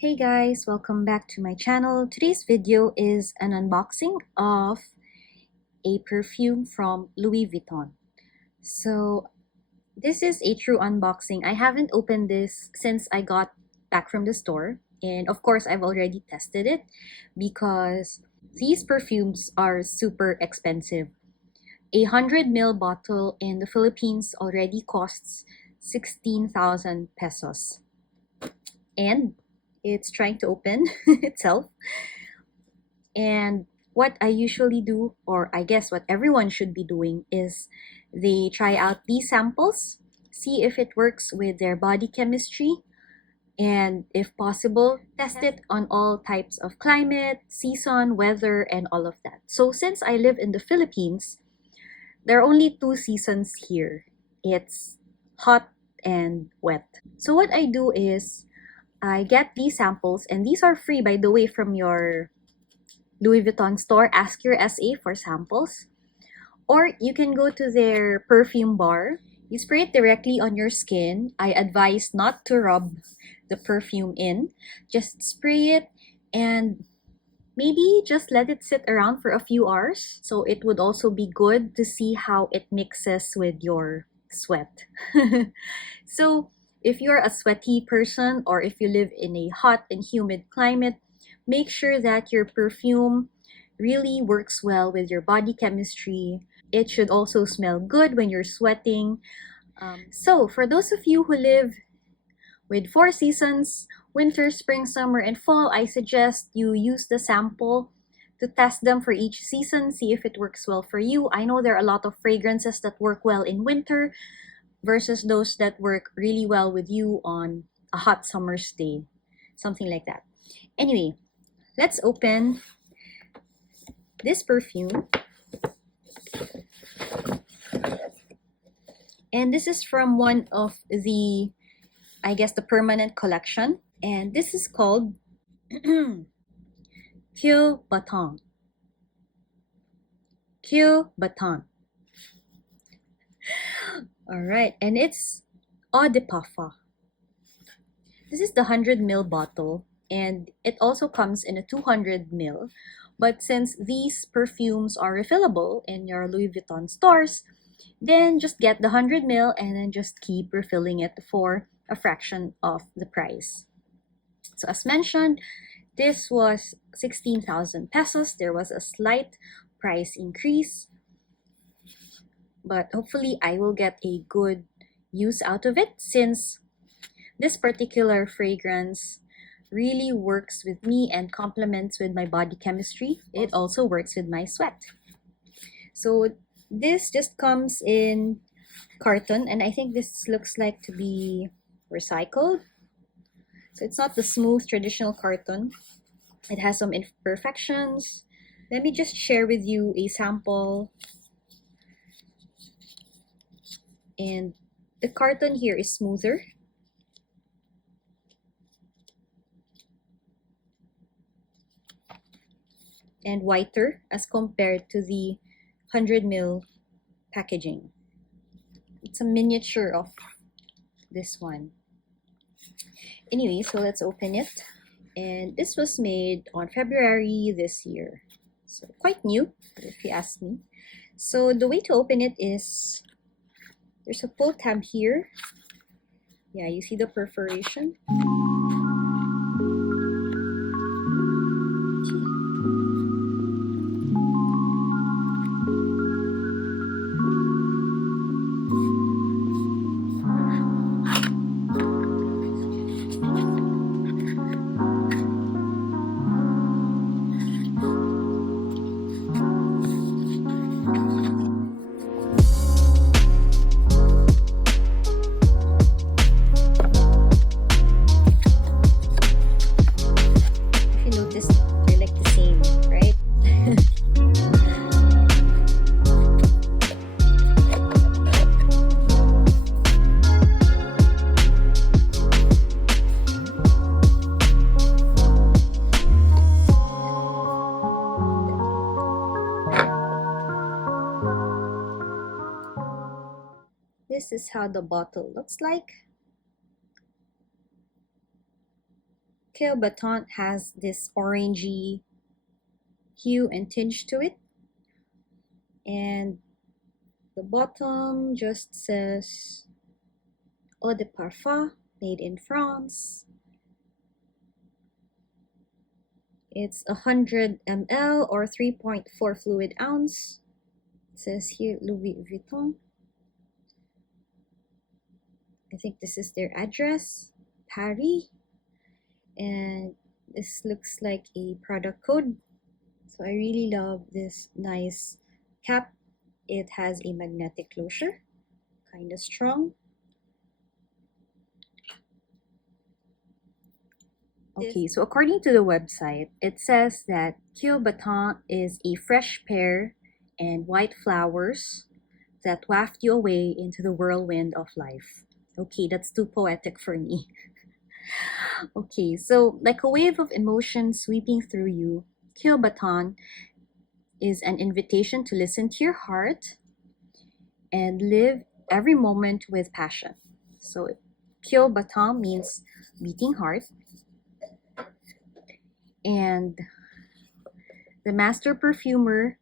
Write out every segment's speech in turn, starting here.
Hey guys, welcome back to my channel. Today's video is an unboxing of a perfume from Louis Vuitton. So this is a true unboxing. I haven't opened this since I got back from the store. And of course, I've already tested it because these perfumes are super expensive. A 100 ml bottle in the Philippines already costs 16,000 pesos. And it's trying to open itself. And what I usually do, or I guess what everyone should be doing, is they try out these samples, see if it works with their body chemistry, and if possible, test it on all types of climate, season, weather, and all of that. So since I live in the Philippines, there are only two seasons here. It's hot and wet. So what I do is I get these samples, and these are free, by the way, from your Louis Vuitton store. Ask your SA for samples. Or you can go to their perfume bar. You spray it directly on your skin. I advise not to rub the perfume in. Just spray it and maybe just let it sit around for a few hours. So it would also be good to see how it mixes with your sweat. So if you're a sweaty person or if you live in a hot and humid climate, make sure that your perfume really works well with your body chemistry. It should also smell good when you're sweating. So for those of you who live with 4 seasons, winter, spring, summer, and fall, I suggest you use the sample to test them for each season, see if it works well for you. I know there are a lot of fragrances that work well in winter versus those that work really well with you on a hot summer's day, something like that. Anyway, let's open this perfume. And this is from one of the, I guess, the permanent collection. And this is called Coeur Battant. Coeur Battant. Alright, and it's Eau de Parfum. This is the 100 ml bottle, and it also comes in a 200 ml. But since these perfumes are refillable in your Louis Vuitton stores, then just get the 100 ml and then just keep refilling it for a fraction of the price. So as mentioned, this was 16,000 pesos. There was a slight price increase, but hopefully I will get a good use out of it since this particular fragrance really works with me and complements with my body chemistry. It also works with my sweat. So this just comes in carton, and I think this looks like to be recycled. So it's not the smooth traditional carton. It has some imperfections. Let me just share with you a sample. And the carton here is smoother. And whiter as compared to the 100 ml packaging. It's a miniature of this one. Anyway, so let's open it. And this was made on February this year. So quite new, if you ask me. So the way to open it is, there's a pull tab here. Yeah, you see the perforation. This is how the bottle looks like. Coeur Battant has this orangey hue and tinge to it. And the bottom just says Eau de Parfum, made in France. It's 100 ml or 3.4 fluid ounce. It says here Louis Vuitton. I think this is their address, Paris. And this looks like a product code. So I really love this nice cap. It has a magnetic closure, kind of strong. Okay, so according to the website, it says that Coeur Battant is a fresh pear and white flowers that waft you away into the whirlwind of life. Okay, that's too poetic for me. Okay, so like a wave of emotion sweeping through you, Coeur Battant is an invitation to listen to your heart and live every moment with passion. So Coeur Battant means beating heart. And the master perfumer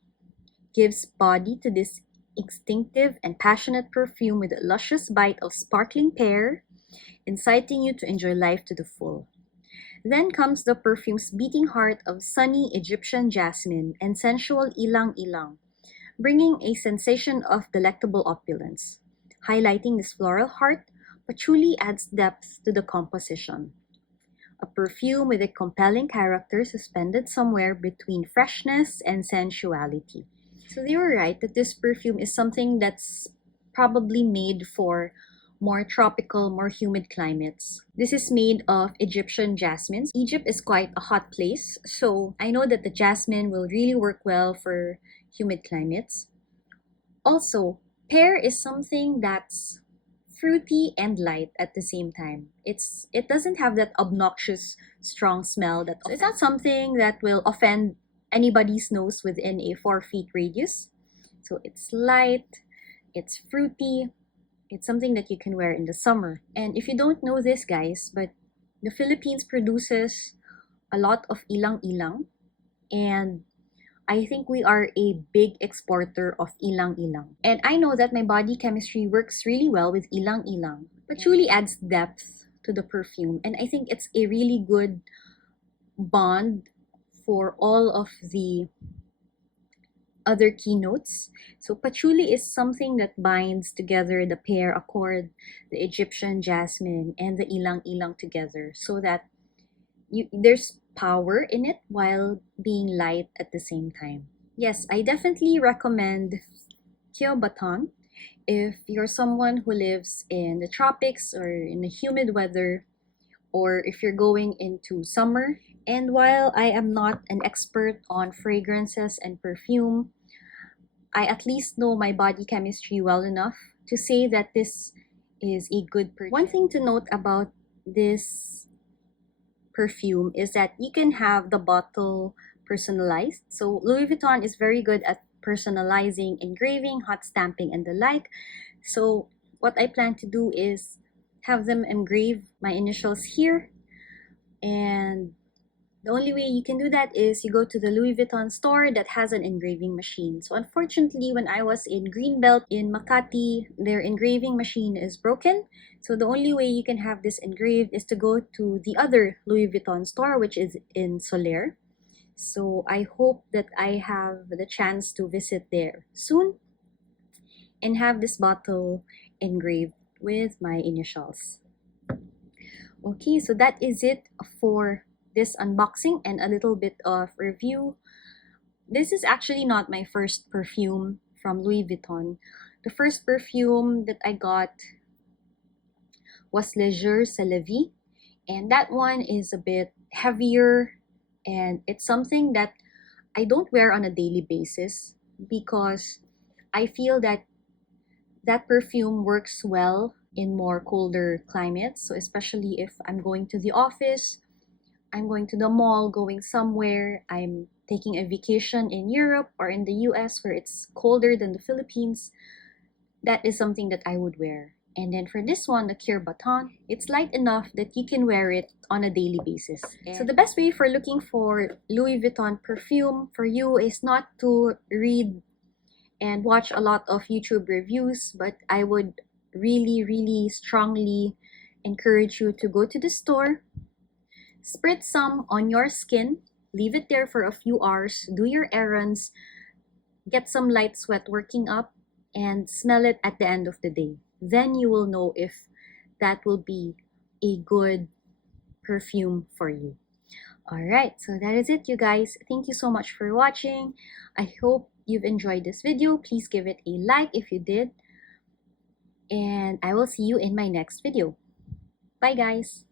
gives body to this instinctive and passionate perfume with a luscious bite of sparkling pear, inciting you to enjoy life to the full. Then comes the perfume's beating heart of sunny Egyptian jasmine and sensual ilang ilang, bringing a sensation of delectable opulence. Highlighting this floral heart, patchouli adds depth to the composition. A perfume with a compelling character suspended somewhere between freshness and sensuality. So they were right that this perfume is something that's probably made for more tropical, more humid climates. This is made of Egyptian jasmines. Egypt is quite a hot place, so I know that the jasmine will really work well for humid climates. Also, pear is something that's fruity and light at the same time. It doesn't have that obnoxious strong smell that so it's not something that will offend anybody's nose within a 4 feet radius. So it's light, it's fruity, it's something that you can wear in the summer. And if you don't know this, guys, but the Philippines produces a lot of ilang ilang, and I think we are a big exporter of ilang ilang. And I know that my body chemistry works really well with ilang ilang. Patchouli adds depth to the perfume, and I think it's a really good bond for all of the other keynotes. So patchouli is something that binds together the pear accord, the Egyptian jasmine, and the ilang ilang together so that there's power in it while being light at the same time. Yes, I definitely recommend Coeur Battant if you're someone who lives in the tropics or in the humid weather, or if you're going into summer. And while I am not an expert on fragrances and perfume, I at least know my body chemistry well enough to say that this is a good purchase. One thing to note about this perfume is that you can have the bottle personalized. So Louis Vuitton is very good at personalizing, engraving, hot stamping, and the like. So what I plan to do is have them engrave my initials here, and the only way you can do that is you go to the Louis Vuitton store that has an engraving machine. So unfortunately, when I was in Greenbelt in Makati, their engraving machine is broken. So the only way you can have this engraved is to go to the other Louis Vuitton store, which is in Soler. So I hope that I have the chance to visit there soon and have this bottle engraved with my initials. Okay, so that is it for this unboxing and a little bit of review. This is actually not my first perfume from Louis Vuitton. The first perfume that I got was Jour Se Leve, and that one is a bit heavier, and it's something that I don't wear on a daily basis because I feel that that perfume works well in more colder climates. So especially if I'm going to the office, I'm going to the mall, going somewhere, I'm taking a vacation in Europe or in the US where it's colder than the Philippines, that is something that I would wear. And then for this one, the Coeur Battant, it's light enough that you can wear it on a daily basis. So the best way for looking for Louis Vuitton perfume for you is not to read and watch a lot of YouTube reviews, but I would really strongly encourage you to go to the store, spritz some on your skin, leave it there for a few hours, do your errands, get some light sweat working up, and smell it at the end of the day. Then you will know if that will be a good perfume for you. Alright, so that is it, you guys. Thank you so much for watching. I hope you've enjoyed this video. Please give it a like if you did. And I will see you in my next video. Bye, guys.